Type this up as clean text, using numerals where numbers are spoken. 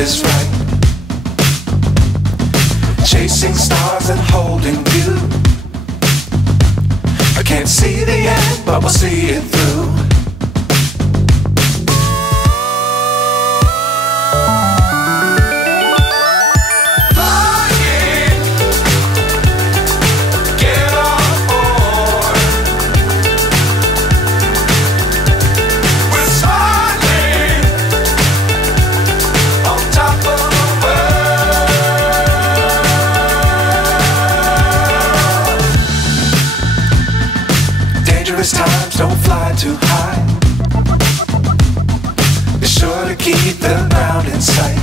is right. Chasing stars and holding you. I can't see the end, but we'll see it through. Dangerous times, don't fly too high. Be sure to keep the ground in sight.